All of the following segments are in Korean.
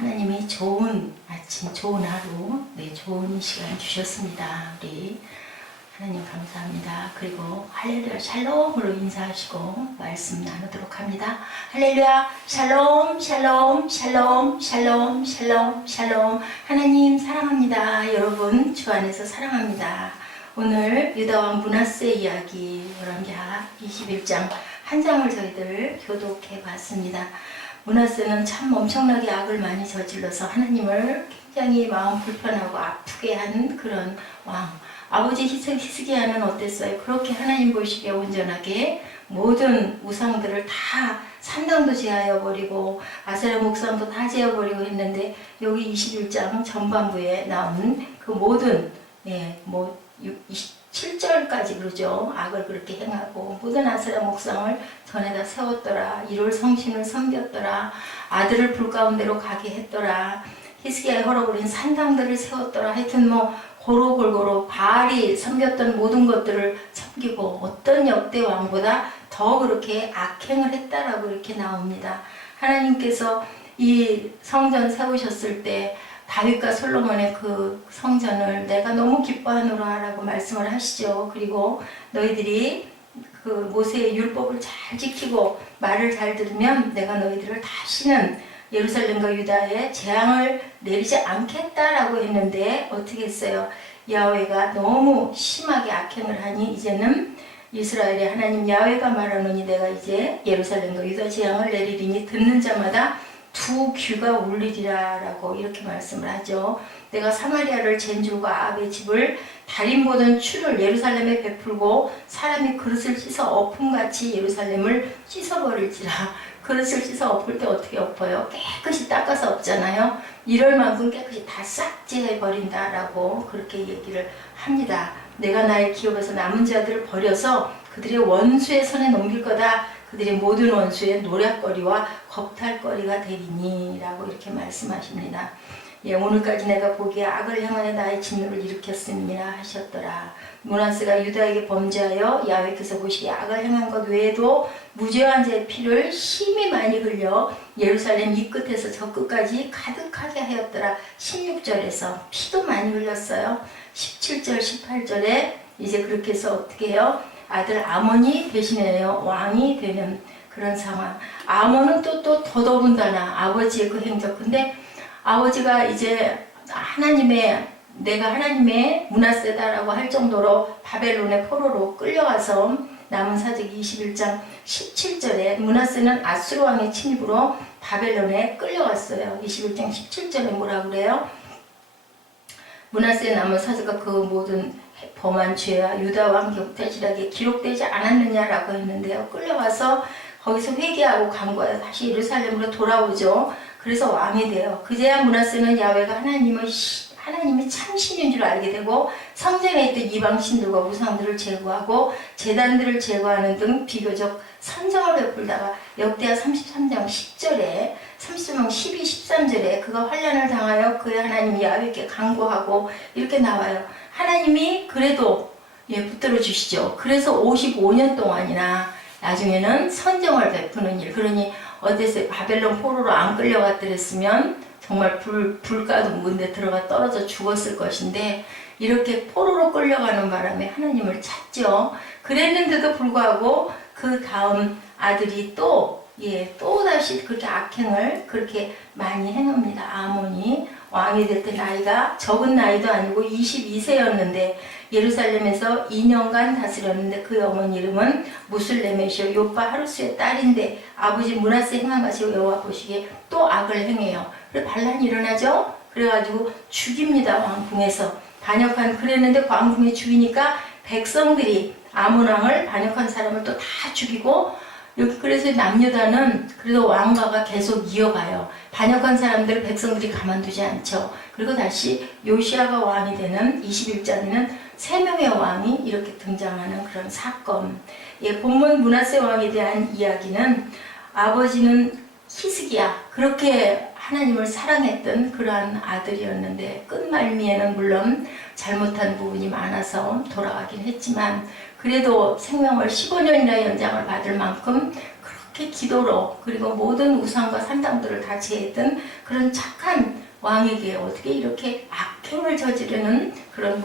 하나님이 좋은 아침, 좋은 하루, 좋은 시간 주셨습니다. 우리 하나님 감사합니다. 그리고 할렐루야 샬롬으로 인사하시고 말씀 나누도록 합니다. 할렐루야 샬롬 샬롬 샬롬 샬롬 샬롬 샬롬. 하나님 사랑합니다. 여러분 주 안에서 사랑합니다. 오늘 유다왕 므낫세 이야기 열왕기하 21장 한 장을 저희들 교독해 봤습니다. 므낫세는 참 엄청나게 악을 많이 저질러서 하나님을 굉장히 마음 불편하고 아프게 한 그런 왕. 아버지 히스기야는 어땠어요? 그렇게 하나님 보시기에 온전하게 모든 우상들을 다 산당도 제하여 버리고 아세라 목상도 다 제하여 버리고 했는데, 여기 21장 전반부에 나온 그 모든 7절까지 그러죠. 악을 그렇게 행하고 모든 아세라 목상을 전에다 세웠더라. 이롤 성신을 섬겼더라. 아들을 불 가운데로 가게 했더라. 히스기야의 허락으로 산당들을 세웠더라. 하여튼 고루골고루 바알이 섬겼던 모든 것들을 섬기고 어떤 역대 왕보다 더 그렇게 악행을 했다라고 이렇게 나옵니다. 하나님께서 이 성전 세우셨을 때 다윗과 솔로몬의 그 성전을 내가 너무 기뻐하노라 라고 말씀을 하시죠. 그리고 너희들이 그 모세의 율법을 잘 지키고 말을 잘 들으면 내가 너희들을 다시는 예루살렘과 유다에 재앙을 내리지 않겠다라고 했는데 어떻게 했어요? 야훼가 너무 심하게 악행을 하니 이제는 이스라엘의 하나님 야훼가 말하노니 내가 이제 예루살렘과 유다 재앙을 내리리니 듣는 자마다 두 귀가 울리리라 라고 이렇게 말씀을 하죠. 내가 사마리아를 젠줄과 아합의 집을 달인 보던 추를 예루살렘에 베풀고 사람이 그릇을 씻어 엎음같이 예루살렘을 씻어버릴지라. 그릇을 씻어 엎을 때 어떻게 엎어요? 깨끗이 닦아서 엎잖아요. 이럴 만큼 깨끗이 다 싹지해버린다 라고 그렇게 얘기를 합니다. 내가 나의 기업에서 남은 자들을 버려서 그들의 원수의 손에 넘길 거다. 그들의 모든 원수의 노략거리와 겁탈거리가 되리니 라고 이렇게 말씀하십니다. 오늘까지 내가 보기에 악을 행하여 나의 진노를 일으켰음이라 하셨더라. 므낫세가 유다에게 범죄하여 야훼께서 보시기에 악을 행한 것 외에도 무죄한 자의 피를 심히 많이 흘려 예루살렘 이 끝에서 저 끝까지 가득하게 하였더라. 16절에서 피도 많이 흘렸어요. 17절 18절에 이제 그렇게 해서 어떻게 해요? 아들 아몬이 대신해요 왕이 되는 그런 상황. 아몬은 또 더더군다나 아버지의 그 행적. 근데 아버지가 이제 내가 하나님의 므낫세다라고 할 정도로 바벨론의 포로로 끌려가서 남은 사도기 21장 17절에 므낫세는 아수르 왕의 침입으로 바벨론에 끌려갔어요. 21장 17절에 뭐라 그래요? 므낫세의 남은 사도가 그 모든 범한 죄와 유다 왕 격탈질하게 기록되지 않았느냐라고 했는데요. 끌려가서 거기서 회개하고 간구하여 다시 예루살렘으로 돌아오죠. 그래서 왕이 돼요. 그제야 므낫세는 야훼가 하나님이 참 신인 줄 알게 되고 성전에 있던 이방 신들과 우상들을 제거하고 제단들을 제거하는 등 비교적 선정을 베풀다가 역대하 33장 10절에 33장 12, 13절에 그가 환난을 당하여 그의 하나님 야훼께 간구하고 이렇게 나와요. 하나님이 그래도 붙들어 주시죠. 그래서 55년 동안이나 나중에는 선정을 베푸는 일. 그러니 어땠어요? 바벨론 포로로 안 끌려갔더랬으면 정말 불가도 묵은 데 들어가 떨어져 죽었을 것인데 이렇게 포로로 끌려가는 바람에 하나님을 찾죠. 그랬는데도 불구하고 그 다음 아들이 또다시 그렇게 악행을 그렇게 많이 행합니다. 아몬이 왕이 될 때 나이가 적은 나이도 아니고 22세였는데 예루살렘에서 2년간 다스렸는데 그의 어머니 이름은 무슬레메시오 요빠 하루스의 딸인데 아버지 므낫세 행한 것이 여호와 보시기에 또 악을 행해요. 그래서 반란이 일어나죠. 그래가지고 죽입니다. 왕궁에서 그랬는데 왕궁에 죽이니까 백성들이 아몬 왕을 반역한 사람을 또 다 죽이고 그래서 남유다는 그래도 왕가가 계속 이어가요. 반역한 사람들을 백성들이 가만두지 않죠. 그리고 다시 요시아가 왕이 되는 21장에는 3명의 왕이 이렇게 등장하는 그런 사건. 본문 므낫세 왕에 대한 이야기는 아버지는 히스기야, 그렇게 하나님을 사랑했던 그러한 아들이었는데 끝말미에는 물론 잘못한 부분이 많아서 돌아가긴 했지만 그래도 생명을 15년이나 연장을 받을 만큼 그렇게 그렇게 기도로 그리고 모든 우상과 산당들을 다 제했던 그런 착한 왕에게 어떻게 이렇게 악행을 저지르는 그런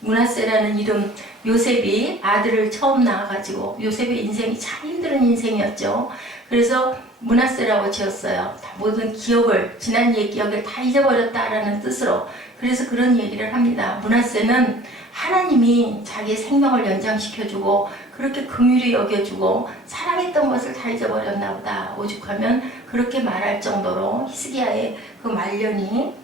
문하세라는 이름, 요셉이 아들을 처음 낳아가지고 요셉의 인생이 참 힘든 인생이었죠. 그래서 문하세라고 지었어요. 모든 기억을, 지난 옛 기억을 다 잊어버렸다라는 뜻으로. 그래서 그런 얘기를 합니다. 문하세는 하나님이 자기의 생명을 연장시켜주고 그렇게 긍휼히 여겨주고 사랑했던 것을 다 잊어버렸나 보다. 오죽하면 그렇게 말할 정도로 히스기야의 그 말년이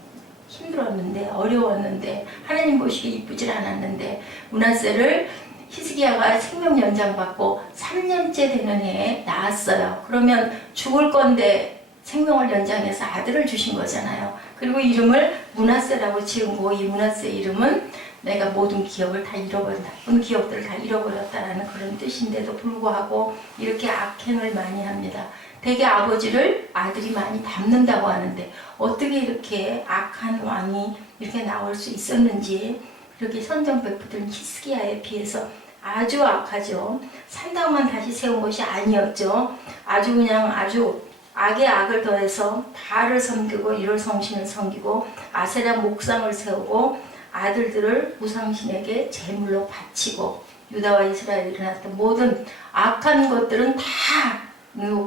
힘들었는데, 어려웠는데, 하나님 보시기에 이쁘질 않았는데, 문하세를 히스기야가 생명 연장받고 3년째 되는 해에 낳았어요. 그러면 죽을 건데 생명을 연장해서 아들을 주신 거잖아요. 그리고 이름을 문하세라고 지은 거, 이 문하세 이름은 내가 모든 기억을 다 잃어버린다, 나쁜 기억들을 다 잃어버렸다라는 그런 뜻인데도 불구하고 이렇게 악행을 많이 합니다. 대개 아버지를 아들이 많이 닮는다고 하는데 어떻게 이렇게 악한 왕이 이렇게 나올 수 있었는지, 그렇게 선정 베푸던 히스기야에 비해서 아주 악하죠. 산당만 다시 세운 것이 아니었죠. 아주 악에 악을 더해서 바알을 섬기고 이를 성신을 섬기고 아세라 목상을 세우고 아들들을 우상신에게 제물로 바치고 유다와 이스라엘이 일어났던 모든 악한 것들은 다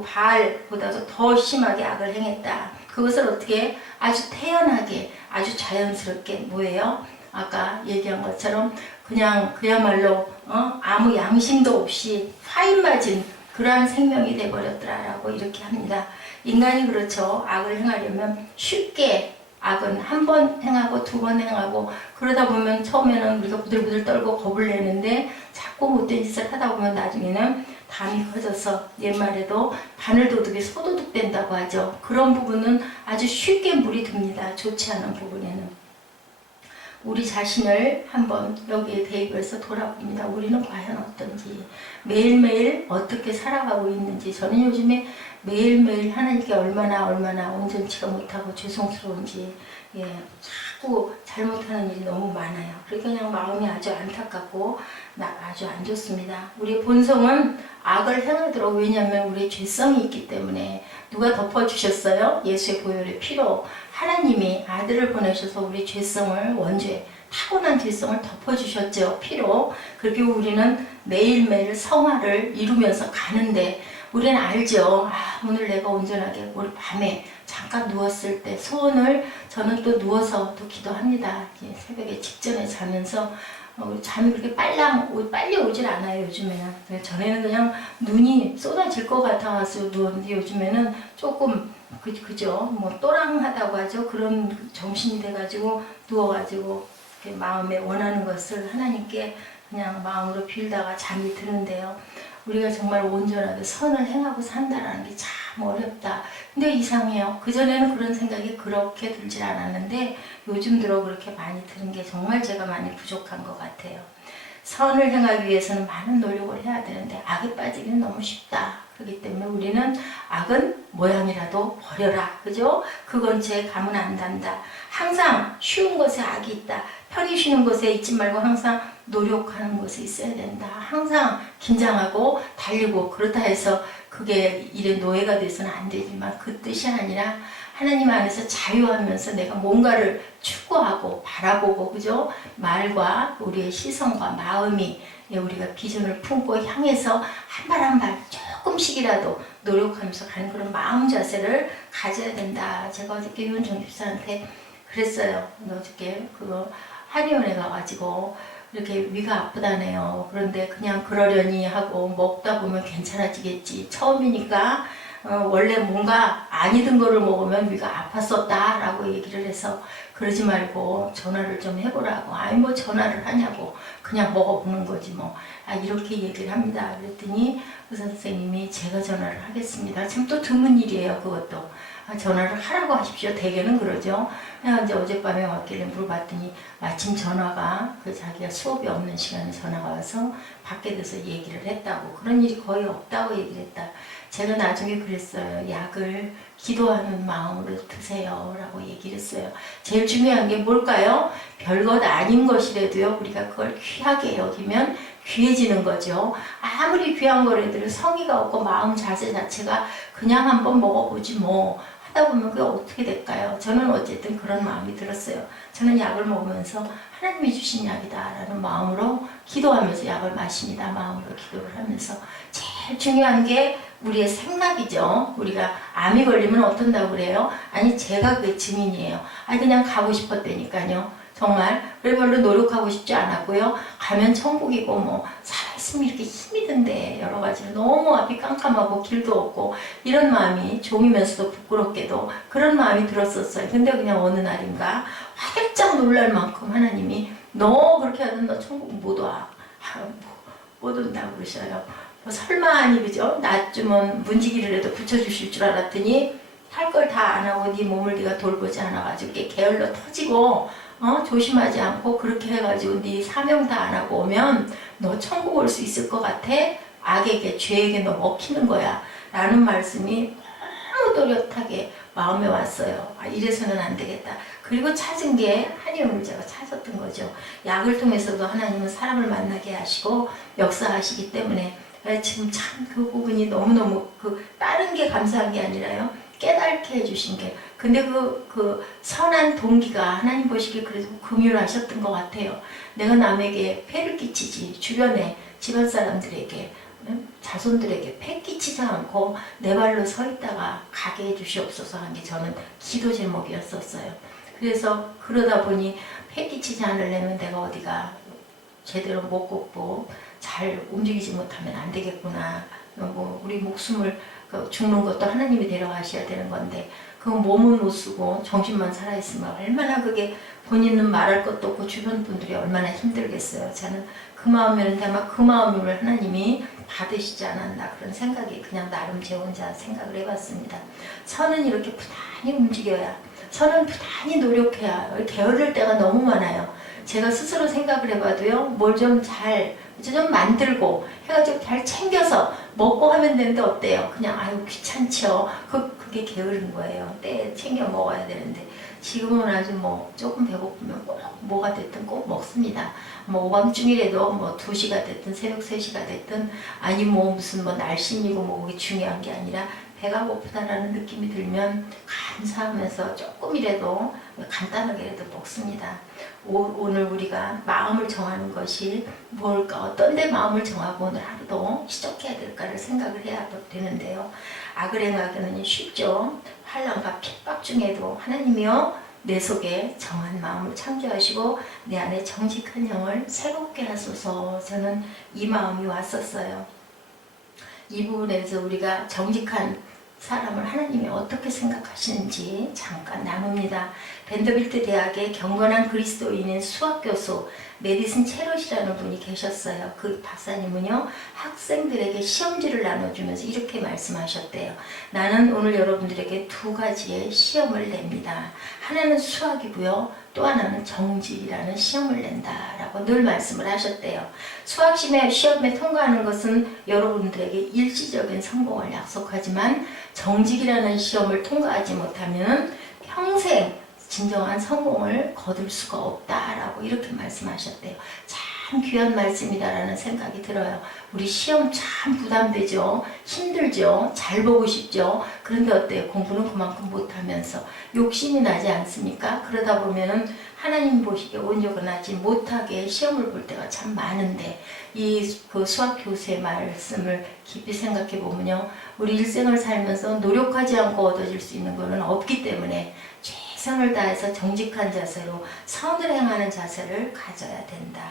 바알보다도 더 심하게 악을 행했다. 그것을 어떻게 아주 태연하게 아주 자연스럽게 뭐예요? 아까 얘기한 것처럼 그냥 그야말로 아무 양심도 없이 파인 맞은 그러한 생명이 돼버렸더라라고 이렇게 합니다. 인간이 그렇죠. 악을 행하려면 쉽게 악은 한 번 행하고 두 번 행하고 그러다 보면 처음에는 우리가 부들부들 떨고 겁을 내는데 자꾸 못된 짓을 하다 보면 나중에는 담이 커져서 옛말에도 바늘도둑이 소도둑 된다고 하죠. 그런 부분은 아주 쉽게 물이 듭니다. 좋지 않은 부분에는. 우리 자신을 한번 여기에 대입해서 돌아봅니다. 우리는 과연 어떤지, 매일매일 어떻게 살아가고 있는지. 저는 요즘에 매일매일 하나님께 얼마나 온전치가 못하고 죄송스러운지, 자꾸 잘못하는 일이 너무 많아요. 그러니까 그냥 마음이 아주 안타깝고 아주 안 좋습니다. 우리의 본성은 악을 행하도록, 왜냐하면 우리의 죄성이 있기 때문에. 누가 덮어주셨어요? 예수의 보혈의 피로 하나님이 아들을 보내셔서 우리 죄성을, 원죄, 타고난 죄성을 덮어주셨죠. 피로. 그렇게 우리는 매일매일 성화를 이루면서 가는데 우리는 알죠. 오늘 내가 온전하게 오늘 밤에 잠깐 누웠을 때 소원을, 저는 또 누워서 또 기도합니다. 새벽에 직전에 자면서 잠이 그렇게 빨리 오질 않아요, 요즘에는. 전에는 그냥 눈이 쏟아질 것 같아서 누웠는데 요즘에는 조금 그죠? 뭐 또랑하다고 하죠. 그런 정신이 돼가지고 누워가지고 마음에 원하는 것을 하나님께 그냥 마음으로 빌다가 잠이 드는데요. 우리가 정말 온전하게 선을 행하고 산다라는 게 참 어렵다. 근데 이상해요. 그전에는 그런 생각이 그렇게 들질 않았는데 요즘 들어 그렇게 많이 드는 게 정말 제가 많이 부족한 것 같아요. 선을 행하기 위해서는 많은 노력을 해야 되는데 악에 빠지기는 너무 쉽다. 그렇기 때문에 우리는 악은 모양이라도 버려라. 그죠? 그건 제 감은 안 단다. 항상 쉬운 것에 악이 있다. 편히 쉬는 것에 있지 말고 항상 노력하는 것에 있어야 된다. 항상 긴장하고 달리고, 그렇다 해서 그게 일의 노예가 돼서는 안 되지만 그 뜻이 아니라 하나님 안에서 자유하면서 내가 뭔가를 추구하고 바라보고, 그죠? 말과 우리의 시선과 마음이 우리가 비전을 품고 향해서 한 발 한 발 조금씩이라도 노력하면서 가는 그런 마음 자세를 가져야 된다. 제가 어저께 윤정 집사한테 그랬어요. 어저께 그거 한의원에 가가지고 이렇게 위가 아프다네요. 그런데 그냥 그러려니 하고 먹다 보면 괜찮아지겠지. 처음이니까 원래 뭔가 아니던 거를 먹으면 위가 아팠었다 라고 얘기를 해서 그러지 말고 전화를 좀 해보라고. 아니 뭐 전화를 하냐고, 그냥 먹어보는 거지 뭐. 이렇게 얘기를 합니다. 그랬더니 의사 선생님이 제가 전화를 하겠습니다. 참 또 드문 일이에요, 그것도. 전화를 하라고 하십시오. 대개는 그러죠. 이제 어젯밤에 왔길래 물어봤더니 마침 전화가 자기가 수업이 없는 시간에 전화가 와서 밖에 돼서 얘기를 했다고. 그런 일이 거의 없다고 얘기를 했다. 제가 나중에 그랬어요. 약을 기도하는 마음으로 드세요 라고 얘기를 했어요. 제일 중요한 게 뭘까요? 별것 아닌 것이라도요, 우리가 그걸 귀하게 여기면 귀해지는 거죠. 아무리 귀한 거라도 성의가 없고 마음 자세 자체가 그냥 한번 먹어보지 뭐 하다 보면 그게 어떻게 될까요? 저는 어쨌든 그런 마음이 들었어요. 저는 약을 먹으면서 하나님이 주신 약이다 라는 마음으로 기도하면서 약을 마십니다. 마음으로 기도를 하면서 제일 중요한 게 우리의 생각이죠. 우리가 암이 걸리면 어떤다고 그래요? 아니 제가 그 증인이에요. 아니 그냥 가고 싶었다니까요. 정말 별로 노력하고 싶지 않았고요. 가면 천국이고 뭐 살아있으면 이렇게 힘이 든대. 여러 가지로 너무 앞이 깜깜하고 길도 없고 이런 마음이 종이면서도 부끄럽게도 그런 마음이 들었었어요. 근데 그냥 어느 날인가 화들짝 놀랄 만큼 하나님이 너 그렇게 하면 너 천국 못 와. 못 온다고 그러셔요. 뭐 설마 아니 그죠? 나쯤은 문지기를라도 붙여주실 줄 알았더니 할 걸 다 안 하고 네 몸을 네가 돌보지 않아가지고 게을러 터지고 조심하지 않고 그렇게 해가지고 네 사명 다 안 하고 오면 너 천국 올 수 있을 것 같아? 악에게 죄에게 너 먹히는 거야 라는 말씀이 너무 또렷하게 마음에 왔어요. 아, 이래서는 안 되겠다. 그리고 찾은 게 한의원을 제가 찾았던 거죠. 약을 통해서도 하나님은 사람을 만나게 하시고 역사하시기 때문에 지금 참 그 부분이 너무너무 다른 게 감사한 게 아니라요. 깨닫게 해주신 게. 근데 그 선한 동기가 하나님 보시기에 그래도 긍휼하셨던 것 같아요. 내가 남에게 폐를 끼치지, 주변에 집안 사람들에게, 자손들에게 폐 끼치지 않고 내 발로 서 있다가 가게 해주시옵소서 한 게 저는 기도 제목이었었어요. 그래서 그러다 보니 폐 끼치지 않으려면 내가 어디가 제대로 못 걷고 잘 움직이지 못하면 안 되겠구나. 뭐 우리 목숨을 죽는 것도 하나님이 데려가셔야 되는 건데 그 몸은 못 쓰고 정신만 살아있으면 얼마나 그게 본인은 말할 것도 없고 주변 분들이 얼마나 힘들겠어요. 저는 그 마음이었는데 아마 그 마음을 하나님이 받으시지 않았나 그런 생각이 그냥 나름 제 혼자 생각을 해봤습니다. 선은 이렇게 부단히 움직여야 선은 부단히 노력해야 게으를 때가 너무 많아요. 제가 스스로 생각을 해봐도요. 뭘 좀 좀 만들고 해가지고 잘 챙겨서 먹고 하면 되는데 어때요? 그냥 아유 귀찮죠. 그게 게으른 거예요. 때 챙겨 먹어야 되는데 지금은 아주 뭐 조금 배고프면 꼭 뭐가 됐든 꼭 먹습니다. 뭐 오밤중이라도 뭐 2시가 됐든 새벽 3시가 됐든 아니 뭐 무슨 뭐 날씬이고 뭐 그게 중요한 게 아니라 배가 고프다라는 느낌이 들면 감사하면서 조금이라도 간단하게라도 먹습니다. 오늘 우리가 마음을 정하는 것이 뭘까? 어떤 데 마음을 정하고 오늘 하루도 시작해야 될까를 생각을 해야 되는데요. 악을 행하기는 쉽죠. 환난과 핍박 중에도 하나님이여 내 속에 정한 마음을 창조하시고 내 안에 정직한 영을 새롭게 하소서. 저는 이 마음이 왔었어요. 이 부분에서 우리가 정직한 사람을 하나님이 어떻게 생각하시는지 잠깐 나눕니다. 벤더빌트 대학의 경건한 그리스도인인 수학교수 메디슨 체럿이라는 분이 계셨어요. 그 박사님은요 학생들에게 시험지를 나눠주면서 이렇게 말씀하셨대요. 나는 오늘 여러분들에게 2가지의 시험을 냅니다. 하나는 수학이고요. 또 하나는 정직이라는 시험을 낸다라고 늘 말씀을 하셨대요. 수학 시험에 통과하는 것은 여러분들에게 일시적인 성공을 약속하지만 정직이라는 시험을 통과하지 못하면 평생 진정한 성공을 거둘 수가 없다라고 이렇게 말씀하셨대요. 참 귀한 말씀이다라는 생각이 들어요. 우리 시험 참 부담되죠. 힘들죠. 잘 보고 싶죠. 그런데 어때요? 공부는 그만큼 못하면서 욕심이 나지 않습니까? 그러다 보면은 하나님 보시기에 온전하지 못하게 시험을 볼 때가 참 많은데 그 수학 교수의 말씀을 깊이 생각해 보면요. 우리 일생을 살면서 노력하지 않고 얻어질 수 있는 것은 없기 때문에 최선을 다해서 정직한 자세로 선을 행하는 자세를 가져야 된다.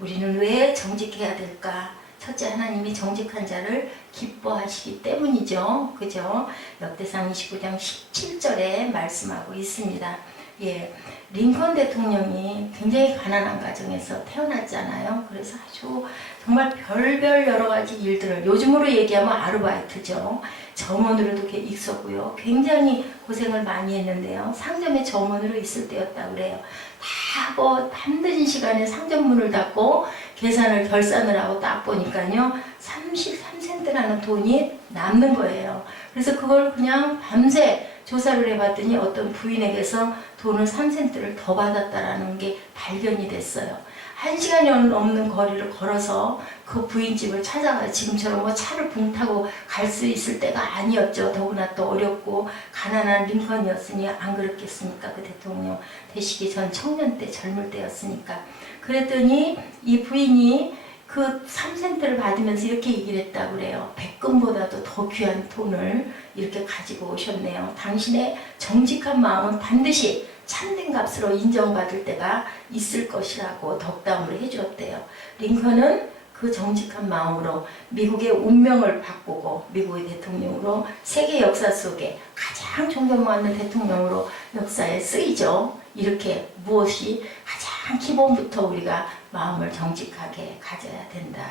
우리는 왜 정직해야 될까? 첫째, 하나님이 정직한 자를 기뻐하시기 때문이죠. 그죠? 역대상 29장 17절에 말씀하고 있습니다. 예, 링컨 대통령이 굉장히 가난한 가정에서 태어났잖아요. 그래서 아주 정말 별별 여러 가지 일들을 요즘으로 얘기하면 아르바이트죠. 점원으로도 있었고요. 굉장히 고생을 많이 했는데요. 상점에 점원으로 있을 때였다고 그래요. 다 하고 밤늦은 시간에 상점 문을 닫고 계산을 결산을 하고 딱 보니까요. 33센트라는 돈이 남는 거예요. 그래서 그걸 그냥 밤새 조사를 해봤더니 어떤 부인에게서 돈을 3센트를 더 받았다라는 게 발견이 됐어요. 1시간이 넘는 거리를 걸어서 그 부인집을 찾아가. 지금처럼 뭐 차를 붕 타고 갈 수 있을 때가 아니었죠. 더구나 또 어렵고 가난한 링컨이었으니 안 그렇겠습니까? 그 대통령 되시기 전 청년 때 젊을 때였으니까. 그랬더니 이 부인이 그 3센트를 받으면서 이렇게 얘기를 했다고 그래요. 백금보다도 더 귀한 돈을 이렇게 가지고 오셨네요. 당신의 정직한 마음은 반드시 참된 값으로 인정받을 때가 있을 것이라고 덕담을 해주었대요. 링컨은 그 정직한 마음으로 미국의 운명을 바꾸고 미국의 대통령으로 세계 역사 속에 가장 존경받는 대통령으로 역사에 쓰이죠. 이렇게 무엇이 가장 기본부터 우리가 마음을 정직하게 가져야 된다.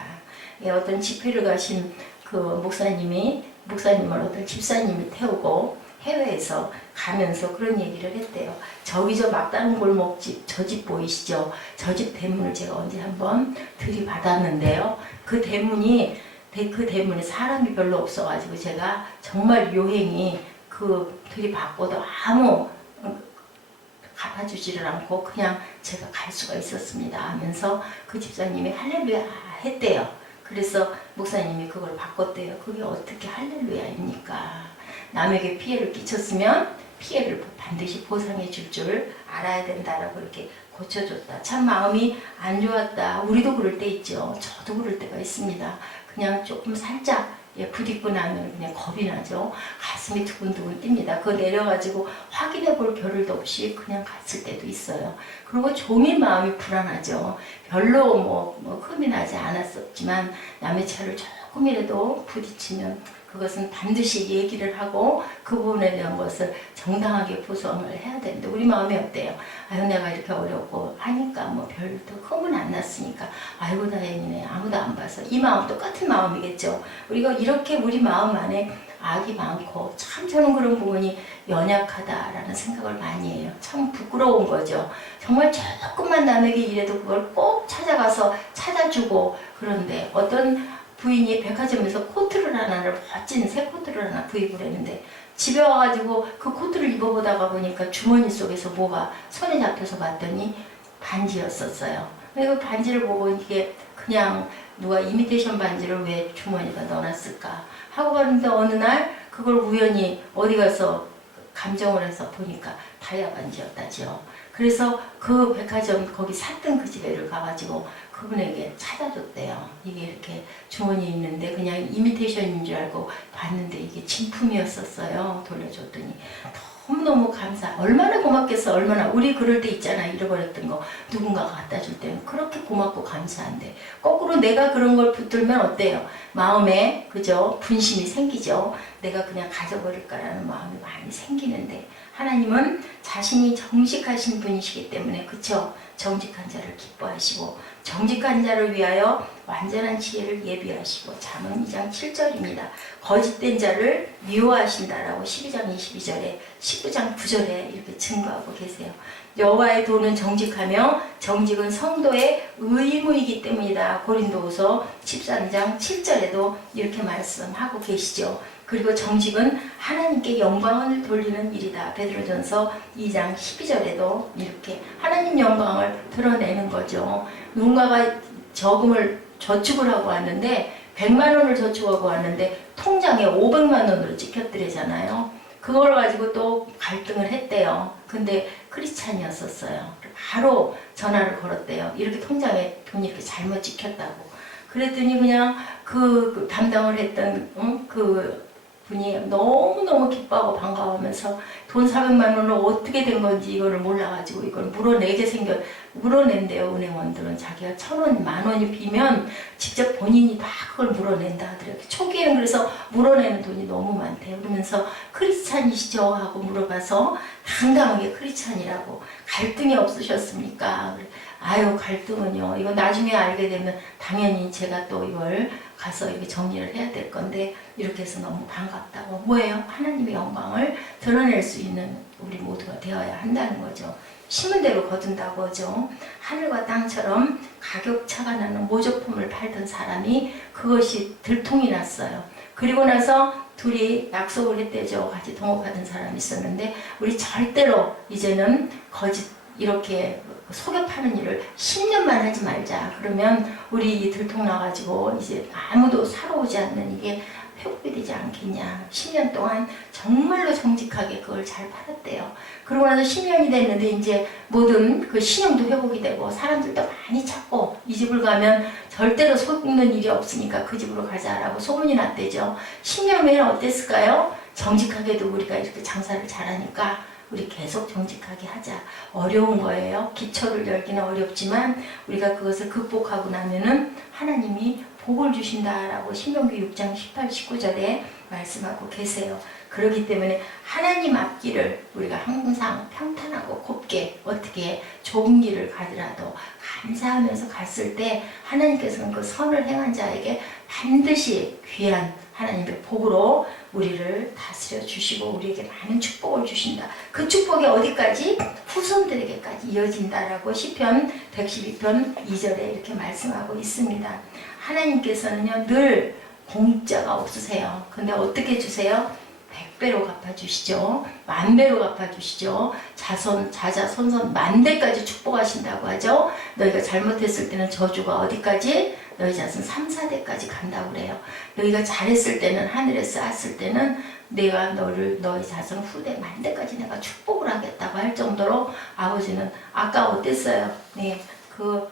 어떤 집회를 가신 그 목사님을 어떤 집사님이 태우고 해외에서 가면서 그런 얘기를 했대요. 저기 저 막다른 골목집 저 집 보이시죠? 저 집 대문을 제가 언제 한번 들이받았는데요. 그 대문에 사람이 별로 없어가지고 제가 정말 요행이 그 들이받고도 아무 갚아주지를 않고 그냥 제가 갈 수가 있었습니다 하면서 그 집사님이 할렐루야 했대요. 그래서 목사님이 그걸 바꿨대요. 그게 어떻게 할렐루야입니까? 남에게 피해를 끼쳤으면 피해를 반드시 보상해 줄 알아야 된다라고 이렇게 고쳐줬다. 참 마음이 안 좋았다. 우리도 그럴 때 있죠. 저도 그럴 때가 있습니다. 그냥 조금 살짝 부딪고 나면 그냥 겁이 나죠. 가슴이 두근두근 뜁니다. 그거 내려가지고 확인해 볼 겨를도 없이 그냥 갔을 때도 있어요. 그리고 종일 마음이 불안하죠. 별로 뭐 흠이 나지 않았었지만 남의 차를 조금이라도 부딪히면 그것은 반드시 얘기를 하고 그 부분에 대한 것을 정당하게 보상을 해야 되는데 우리 마음이 어때요? 아유 내가 이렇게 어렵고 하니까 뭐 별도 흠은 안 났으니까 아이고 다행이네 아무도 안 봐서 이 마음 똑같은 마음이겠죠. 우리가 이렇게 우리 마음 안에 악이 많고 참 저는 그런 부분이 연약하다라는 생각을 많이 해요. 참 부끄러운 거죠. 정말 조금만 남에게 이래도 그걸 꼭 찾아가서 찾아주고 그런데 어떤 부인이 백화점에서 코트를 하나를 멋진 새 코트를 하나 구입을 했는데 집에 와가지고 그 코트를 입어보다가 보니까 주머니 속에서 뭐가 손에 잡혀서 봤더니 반지였었어요. 그 반지를 보고 이게 그냥 누가 이미테이션 반지를 왜 주머니에다 넣어놨을까 하고 봤는데 어느 날 그걸 우연히 어디 가서 감정을 해서 보니까 다이아 반지였다죠. 그래서 그 백화점 거기 샀던 그 집에를 가가지고 그분에게 찾아줬대요. 이게 이렇게 주머니에 있는데 그냥 이미테이션인 줄 알고 봤는데 이게 진품이었었어요. 돌려줬더니 너무너무 얼마나 고맙겠어. 얼마나 우리 그럴 때 있잖아. 잃어버렸던 거 누군가가 갖다 줄 때는 그렇게 고맙고 감사한데 거꾸로 내가 그런 걸 붙들면 어때요? 마음에 그죠? 분심이 생기죠. 내가 그냥 가져버릴까라는 마음이 많이 생기는데 하나님은 자신이 정직하신 분이시기 때문에 그쵸? 정직한 자를 기뻐하시고 정직한 자를 위하여 완전한 지혜를 예비하시고 잠언 2장 7절입니다. 거짓된 자를 미워하신다라고 12장 22절에 19장 9절에 이렇게 증거하고 계세요. 여호와의 도는 정직하며 정직은 성도의 의무이기 때문이다. 고린도후서 13장 7절에도 이렇게 말씀하고 계시죠. 그리고 정직은 하나님께 영광을 돌리는 일이다. 베드로전서 2장 12절에도 이렇게 하나님 영광을 드러내는 거죠. 누군가가 저축을 하고 왔는데 100만 원을 저축하고 왔는데 통장에 500만 원으로 찍혔더래잖아요. 그걸 가지고 또 갈등을 했대요. 근데 크리스찬이었었어요. 바로 전화를 걸었대요. 이렇게 통장에 돈이 이렇게 잘못 찍혔다고. 그랬더니 그냥 그 담당을 했던 그 분이 너무너무 기뻐하고 반가워하면서 돈 400만 원을 어떻게 된 건지 이거를 몰라가지고 이걸 물어낸대요. 은행원들은 자기가 1,000원, 10,000원이 비면 직접 본인이 다 그걸 물어낸다 하더라고요. 초기에는 그래서 물어내는 돈이 너무 많대요. 그러면서 크리스찬이시죠? 하고 물어봐서 당당하게 크리스찬이라고. 갈등이 없으셨습니까? 아유 갈등은요. 이거 나중에 알게 되면 당연히 제가 또 이걸 가서 이렇게 정리를 해야 될 건데 이렇게 해서 너무 반갑다고. 뭐예요? 하나님의 영광을 드러낼 수 있는 우리 모두가 되어야 한다는 거죠. 심은 대로 거둔다고 하죠. 하늘과 땅처럼 가격차가 나는 모조품을 팔던 사람이 그것이 들통이 났어요. 그리고 나서 둘이 약속을 했대죠. 같이 동업하던 사람이 있었는데 우리 절대로 이제는 거짓 이렇게 속여 파는 일을 10년만 하지 말자. 그러면 우리 들통나가지고 이제 아무도 사러 오지 않는 이게 회복이 되지 않겠냐. 10년 동안 정말로 정직하게 그걸 잘 팔았대요. 그러고 나서 10년이 됐는데 이제 모든 그 신용도 회복이 되고 사람들도 많이 찾고 이 집을 가면 절대로 속는 일이 없으니까 그 집으로 가자라고 소문이 났대죠. 10년 후에는 어땠을까요? 정직하게도 우리가 이렇게 장사를 잘하니까 우리 계속 정직하게 하자. 어려운 거예요. 기초를 열기는 어렵지만 우리가 그것을 극복하고 나면은 하나님이 복을 주신다라고 신명기 6장 18, 19절에 말씀하고 계세요. 그렇기 때문에 하나님 앞길을 우리가 항상 평탄하고 곱게 어떻게 좁은 길을 가더라도 감사하면서 갔을 때 하나님께서는 그 선을 행한 자에게 반드시 귀한 하나님의 복으로 우리를 다스려 주시고 우리에게 많은 축복을 주신다. 그 축복이 어디까지? 후손들에게까지 이어진다라고 시편 112편 2절에 이렇게 말씀하고 있습니다. 하나님께서는요 늘 공짜가 없으세요. 근데 어떻게 주세요? 100배로 갚아주시죠. 10,000배로 갚아주시죠. 자손, 자자손손 10,000대까지 축복하신다고 하죠. 너희가 잘못했을 때는 저주가 어디까지? 너희 자손 3, 4대까지 간다고 그래요. 너희가 잘했을 때는 하늘에 쌓았을 때는 내가 너희 자손 후대 10,000대까지 내가 축복을 하겠다고 할 정도로 아버지는 아까 어땠어요? 네, 그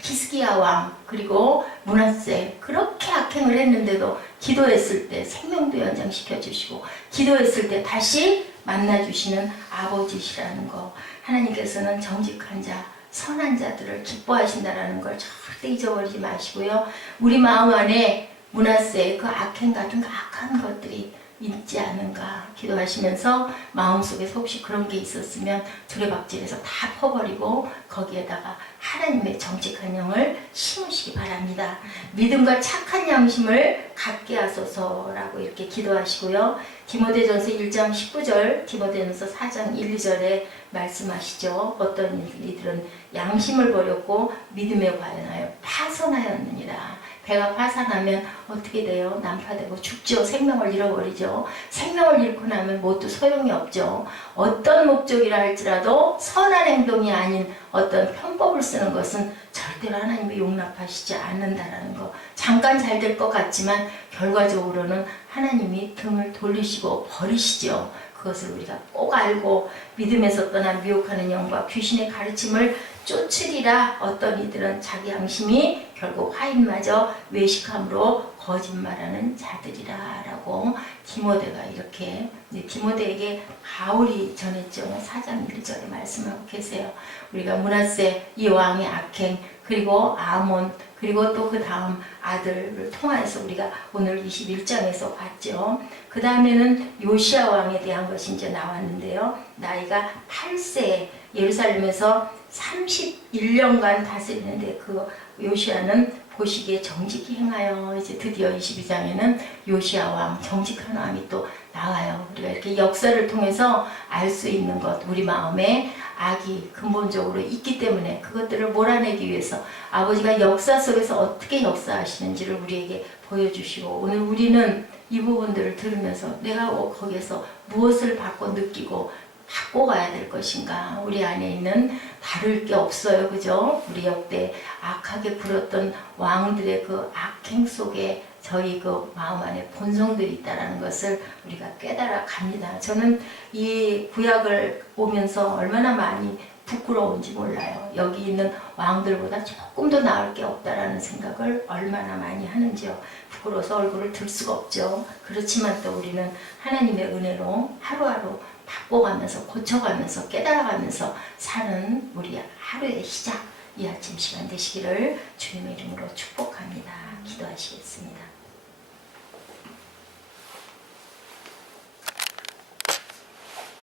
히스기야 왕 그리고 므낫세 그렇게 악행을 했는데도 기도했을 때 생명도 연장시켜 주시고 기도했을 때 다시 만나주시는 아버지시라는 거. 하나님께서는 정직한 자 선한 자들을 기뻐하신다라는 걸 절대 잊어버리지 마시고요. 우리 마음 안에 므낫세 그 악행 같은 그 악한 것들이 있지 않은가 기도하시면서 마음속에서 혹시 그런 게 있었으면 두레박질해서 다 퍼버리고 거기에다가 하나님의 정직한 영을 심으시기 바랍니다. 믿음과 착한 양심을 갖게 하소서라고 이렇게 기도하시고요. 디모데전서 1장 19절, 디모데전서 4장 1, 2절에 말씀하시죠. 어떤 이들은 양심을 버렸고 믿음에 관하여 파선하였느니라. 배가 파산하면 어떻게 돼요? 난파되고 죽죠. 생명을 잃어버리죠. 생명을 잃고 나면 뭣도 소용이 없죠. 어떤 목적이라 할지라도 선한 행동이 아닌 어떤 편법을 쓰는 것은 절대로 하나님이 용납하시지 않는다라는 거. 잠깐 잘 될 것 같지만 결과적으로는 하나님이 등을 돌리시고 버리시죠. 그것을 우리가 꼭 알고 믿음에서 떠난 미혹하는 영과 귀신의 가르침을 쫓으리라. 어떤 이들은 자기 양심이 결국 화인마저 외식함으로 거짓말하는 자들이라 라고 디모데가 이렇게 디모데에게 바울이 전했죠. 4장 1절에 말씀하고 계세요. 우리가 므낫세 이 왕의 악행 그리고 아몬 그리고 또 그 다음 아들을 통해서 우리가 오늘 21장에서 봤죠. 그 다음에는 요시야 왕에 대한 것이 이제 나왔는데요. 나이가 8세 예루살렘에서 31년간 다스리는데 그 요시야는 보시기에 정직히 행하여 이제 드디어 22장에는 요시야 왕 정직한 왕이 또 나와요. 우리가 이렇게 역사를 통해서 알 수 있는 것, 우리 마음에 악이 근본적으로 있기 때문에 그것들을 몰아내기 위해서 아버지가 역사 속에서 어떻게 역사하시는지를 우리에게 보여주시고 오늘 우리는 이 부분들을 들으면서 내가 거기에서 무엇을 받고 느끼고 갖고 가야 될 것인가. 우리 안에 있는 다를 게 없어요. 그죠? 우리 역대 악하게 굴었던 왕들의 그 악행 속에 저희 그 마음 안에 본성들이 있다는 것을 우리가 깨달아 갑니다. 저는 이 구약을 보면서 얼마나 많이 부끄러운지 몰라요. 여기 있는 왕들보다 조금 더 나을 게 없다라는 생각을 얼마나 많이 하는지요. 부끄러워서 얼굴을 들 수가 없죠. 그렇지만 또 우리는 하나님의 은혜로 하루하루 바꿔가면서 고쳐가면서 깨달아가면서 사는 우리 하루의 시작 이 아침 시간 되시기를 주님의 이름으로 축복합니다. 기도하시겠습니다.